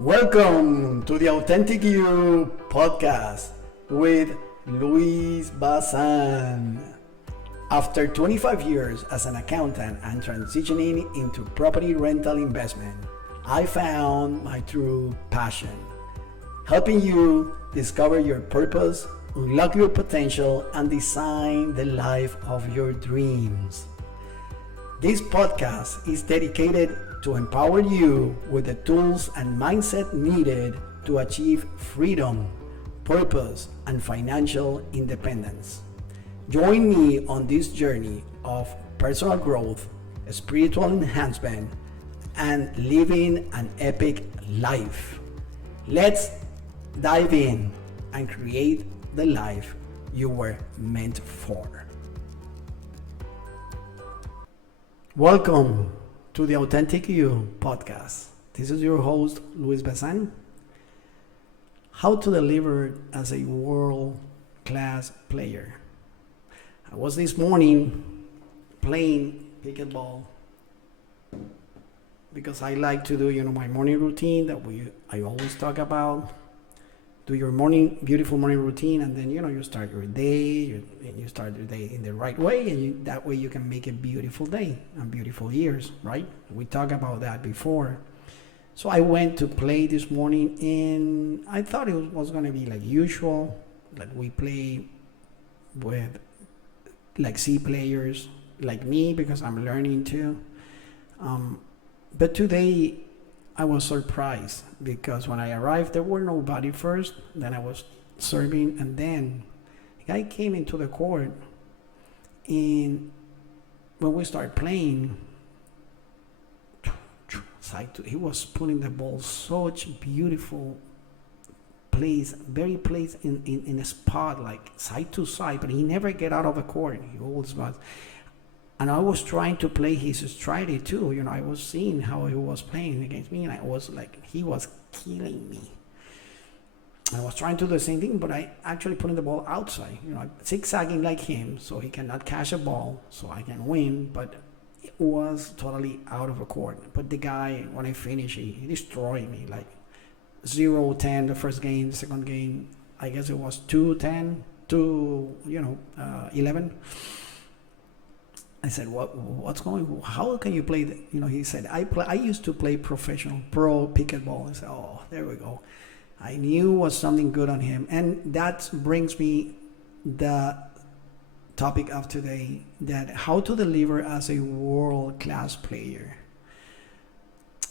Welcome to the Authentic You podcast with Luis Bazan. After 25 years as an accountant and transitioning into property rental investment, I found my true passion, helping you discover your purpose, unlock your potential, and design the life of your dreams. This podcast is dedicated to empower you with the tools and mindset needed to achieve freedom, purpose, and financial independence. Join me on this journey of personal growth, spiritual enhancement, and living an epic life. Let's dive in and create the life you were meant for. Welcome to the Authentic You podcast. This is your host, Luis Bazan. How to deliver as a world-class player. I was this morning playing pickleball because I like to do, my morning routine that I always talk about. Do your beautiful morning routine, and then you start your day. You start your day in the right way, and that way you can make a beautiful day and beautiful years, right? We talked about that before. So I went to play this morning, and I thought it was going to be like usual, like we play with like C players like me because I'm learning too. But today I was surprised because when I arrived, there were nobody first. Then I was serving, and then a guy came into the court. And when we started playing, he was putting the ball such beautiful place, very place in a spot like side to side, but he never get out of the court. He always was. And I was trying to play his strategy too. I was seeing how he was playing against me, and I was like, he was killing me. I was trying to do the same thing, but I actually putting the ball outside. Zigzagging like him, so he cannot catch a ball, so I can win. But it was totally out of the court. But the guy, when I finished, he destroyed me. Like 0-10 the first game, the second game, I guess it was 2-10, 11. I said, what's going on? How can you play? He said, I used to play professional pro pickleball. I said, oh, there we go. I knew was something good on him. And that brings me the topic of today, that how to deliver as a world-class player.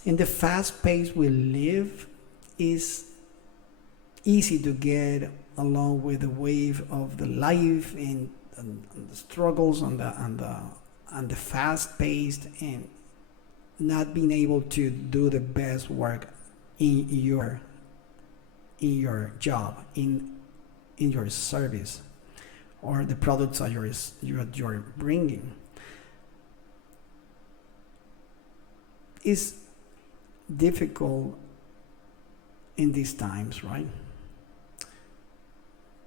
In the fast pace we live, is easy to get along with the wave of the life and the struggles and the fast-paced, and not being able to do the best work in your job, in your service, or the products that you're bringing. It's difficult in these times, right?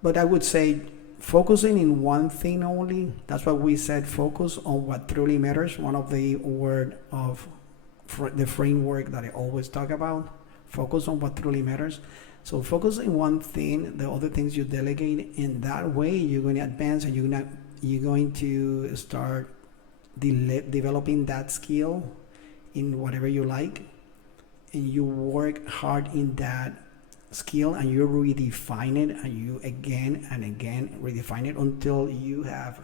But I would say focusing in one thing only. That's why we said focus on what truly matters. One of the word of the framework that I always talk about. Focus on what truly matters. So focus in one thing. The other things you delegate. In that way, you're going to advance, and you're going to start developing that skill in whatever you like, and you work hard in that skill, and you redefine it, and you again and again redefine it until you have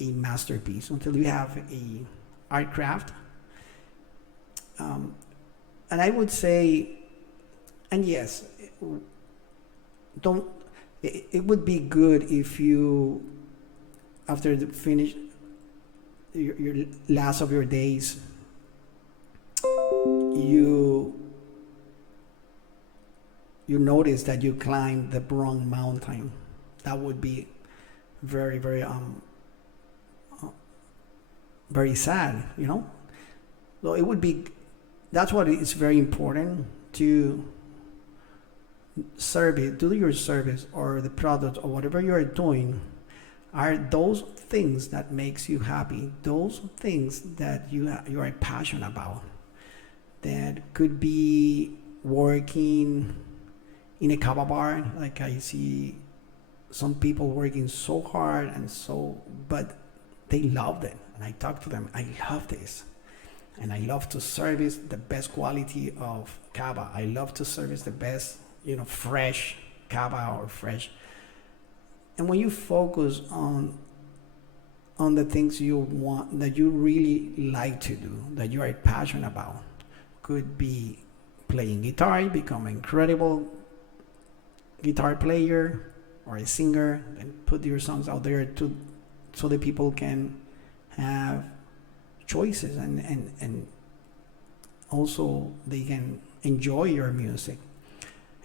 a masterpiece, until you have a art craft. And I would say, and yes, it would be good if you, after the finish your last of your days, you notice that you climbed the wrong mountain. That would be very, very very sad, So it would be, that's what is very important to do your service or the product or whatever you are doing, are those things that makes you happy, those things that you are passionate about. That could be working in a kava bar. Like I see some people working so hard but they loved it. And I talk to them, I love this. And I love to service the best quality of kava. I love to service the best, fresh kava or fresh. And when you focus on the things you want, that you really like to do, that you are passionate about, could be playing guitar, become an incredible guitar player or a singer, and put your songs out there so that people can have choices and also they can enjoy your music,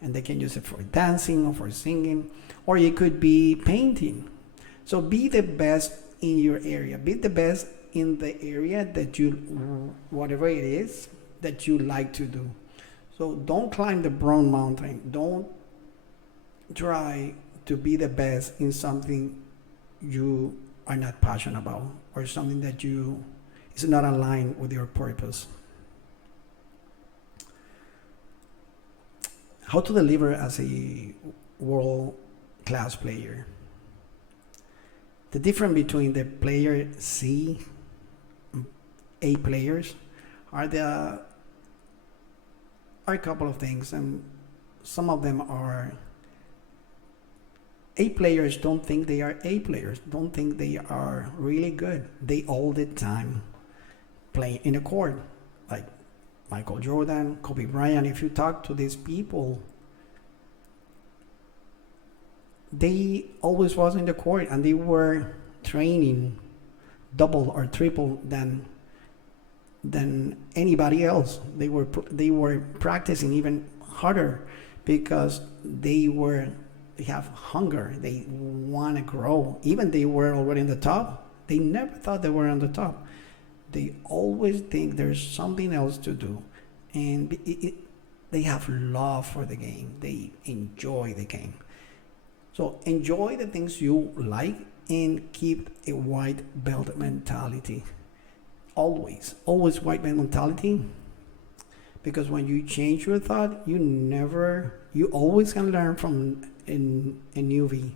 and they can use it for dancing or for singing, or it could be painting. So be the best in your area, be the best in the area that you, whatever it is that you like to do. So don't climb the brown mountain, don't try to be the best in something you are not passionate about, or something that is not aligned with your purpose. How to deliver as a world-class player. The difference between the player C, A players, are a couple of things, and some of them are A players don't think they are A players, don't think they are really good. They all the time play in a court, like Michael Jordan, Kobe Bryant. If you talk to these people, they always was in the court, and they were training double or triple than anybody else. They were practicing even harder because they have hunger. They want to grow. Even they were already in the top, they never thought they were on the top. They always think there's something else to do, and they have love for the game. They enjoy the game. So enjoy the things you like and keep a white belt mentality. Always white belt mentality, because when you change your thought, you always can learn from a newbie,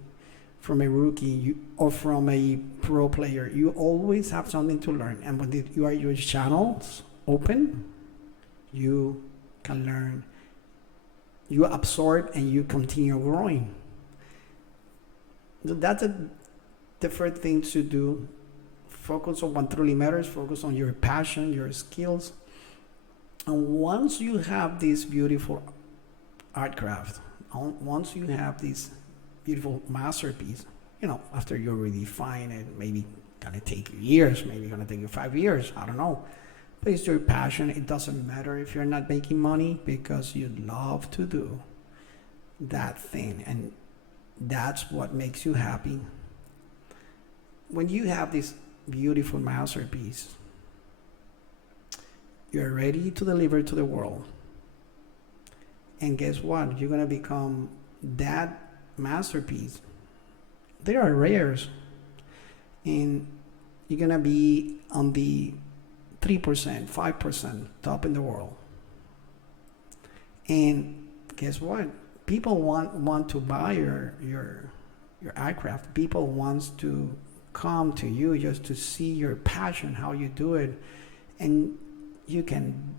from a rookie, or from a pro player. You always have something to learn, and when your channels open, you can learn, you absorb, and you continue growing. So that's a different thing to do. Focus on what truly matters, focus on your passion, your skills. And once you have this beautiful art craft, once you have this beautiful masterpiece, after you redefine it, maybe gonna take you years, maybe gonna take you 5 years, I don't know. But it's your passion. It doesn't matter if you're not making money, because you love to do that thing, and that's what makes you happy. When you have this beautiful masterpiece, you're ready to deliver to the world. And guess what? You're going to become that masterpiece. There are rares, and you're going to be on the 3%, 5% top in the world. And guess what? People want to buy your aircraft. People want to come to you just to see your passion, how you do it. And you can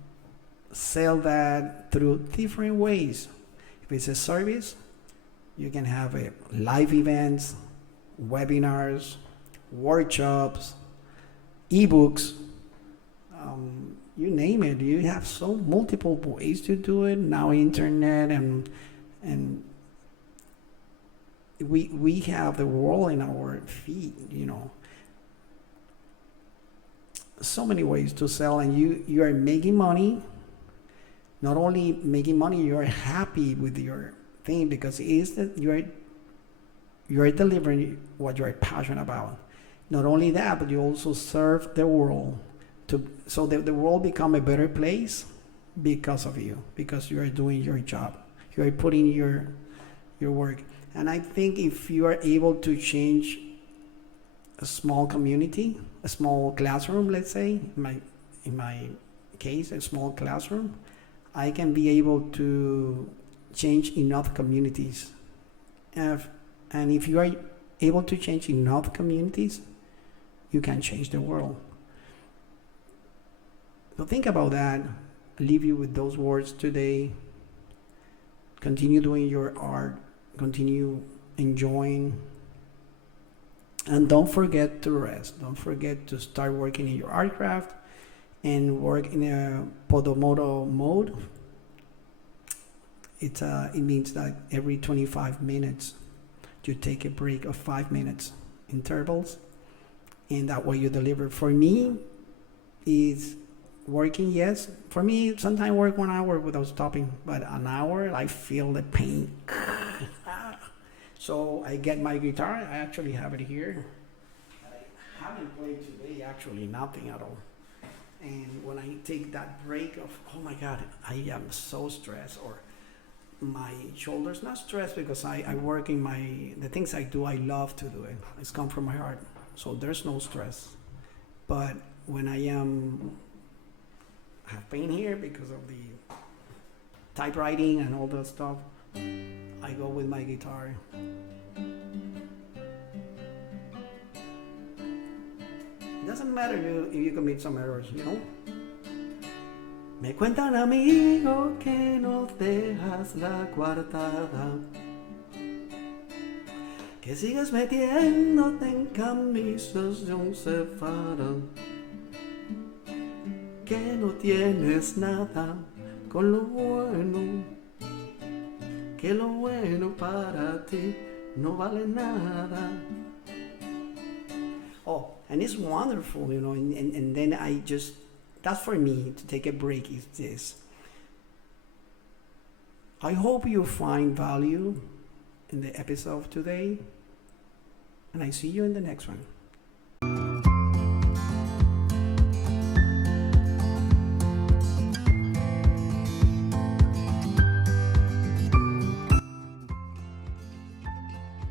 sell that through different ways. If it's a service, you can have live events, webinars, workshops, ebooks, you name it. You have so multiple ways to do it now. Internet and we have the world in our feet. So many ways to sell, and you are making money. Not only making money, you are happy with your thing, because it is that you are delivering what you are passionate about. Not only that, but you also serve the world so that the world become a better place because of you, because you are doing your job. You are putting your work. And I think if you are able to change a small community, a small classroom, let's say, in my case, a small classroom, I can be able to change enough communities. And if you are able to change enough communities, you can change the world. So think about that. I'll leave you with those words today. Continue doing your art, continue enjoying, and don't forget to rest. Don't forget to start working in your art craft and work in a Pomodoro mode. It means that every 25 minutes you take a break of 5 minutes intervals, and that way you deliver. For me, is working, yes. For me, sometimes work 1 hour without stopping, but an hour, I feel the pain. So I get my guitar. I actually have it here. I haven't played today, actually, nothing at all. And when I take that break of, oh my God, I am so stressed, or my shoulders, not stressed because I work in the things I do, I love to do it. It's come from my heart. So there's no stress. But when I have pain here because of the typewriting and all that stuff, I go with my guitar. It doesn't matter if you commit some errors, you know. Me cuentan amigo que no dejas la coartada, que sigues metiéndote en camisas de once varas, que no tienes nada con lo bueno, que lo bueno para ti no vale nada. Oh, and it's wonderful, you know, and then that's for me to take a break is this. I hope you find value in the episode today, and I see you in the next one.